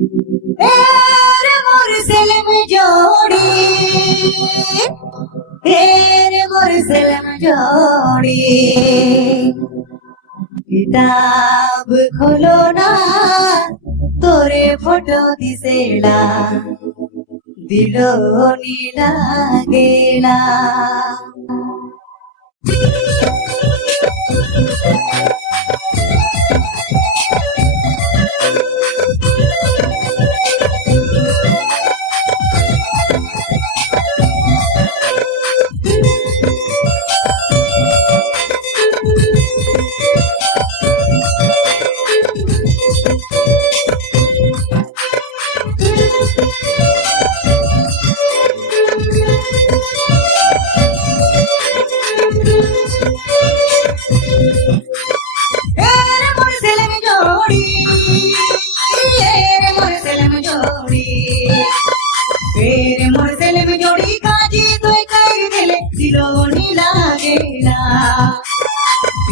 रे मोर सेलम जोड़ी रे मोर सेलम जोड़ी किताब खोलो ना तोरे फोटो दिसेला दिलो नीला गेला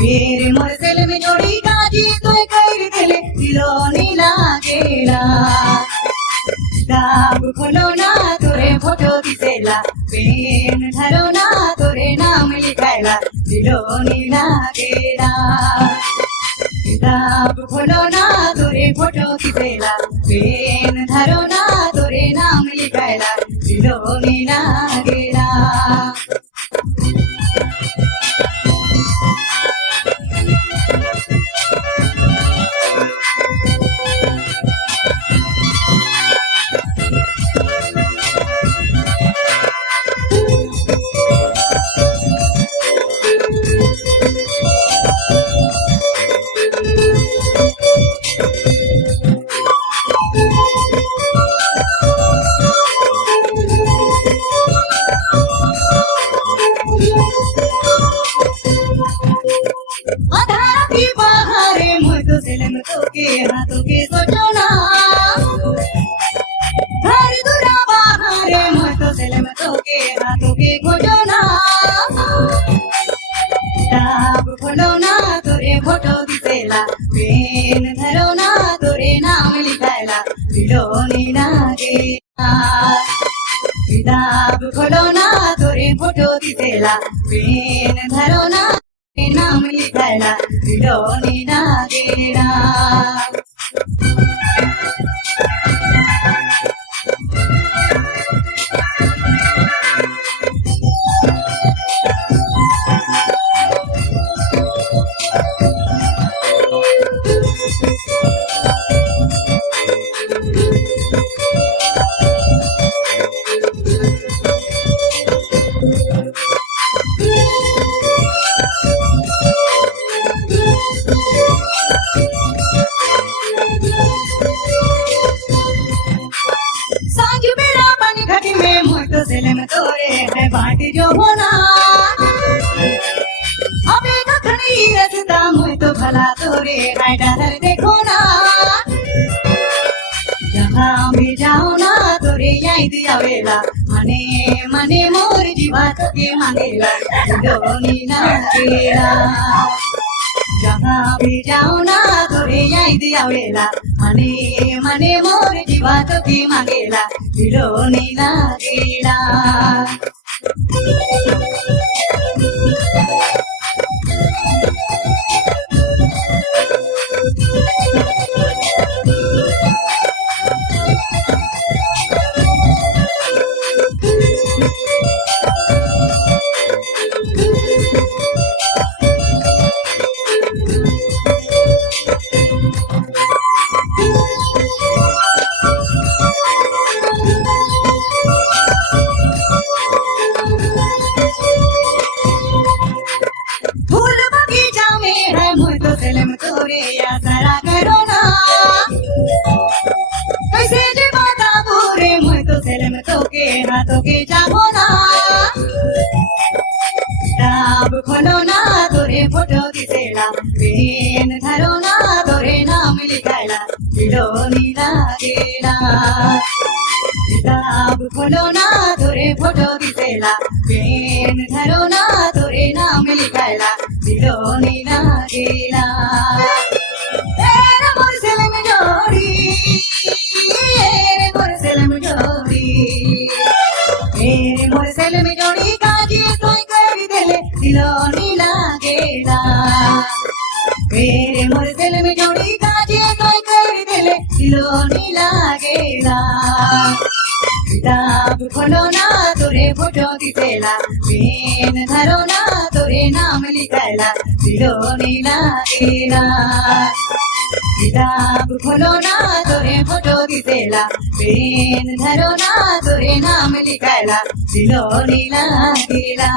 मेरे मोरसेल में जोड़ी काजी तो कर दिले दिलो नीला गेला किताब खोलो ना तोरे फोटो दिसेला पेन धरो ना तोरे नाम लिखायला दिलो नीला गेला किताब खोलो ना तोरे फोटो दिसेला पेन धरो ना तोरे नाम लिखायला दिलो नीला गेला हाथों के सोचो ना घर दूरा बाहर मोटो सेलम तो के हाथों के खोजो ना किताब खोलो ना तोरे फोटो दिसेला पेन धरो ना तोरे नाम लिखायला दिलो नीला गेला किताब खोलो ना तोरे फोटो दिसेला पेन धरो ना तोरे नाम लिखायला दिलो नीला गेला सेलम तोरे है बाट जो होना अबे कखनी रसता मुझ तो भला तोरे है डर देखो ना जहाँ भी जाओ ना तोरे यही दिया वेला मने मने मोर जीवा तो के मांगेला डोनी ना केला जहाँ भी जाओ ना तोरे यही दिया वेला मने मने मोर जीवा तो के मांगेला डोनी ना केला सेलम तोरे या सारा करो ना कैसे जे माता पूरे मुझ तो सेलम तो के हाथों के जागो ना किताब खोलो ना तोरे फोटो दिसेला पेन धरो ना तोरे नाम लिखायला दिलो नीला गेला किताब खोलो ना तोरे फोटो दिसेला पेन धरो ना तोरे नाम लिखायला दिलो नीला गेला तेरा मोर सेलम जोड़ी मेरे मोर दिल में जोड़ी काजे कोई कर दिले दिलो नी लागेला किताब खोलो ना तोरे फोटो दिसेला पेन धरो ना तोरे नाम लिखायला दिलो नी लागेला किताब खोलो ना तोरे फोटो दिसेला पेन धरो ना तोरे नाम लिखायला दिलो नी लागेला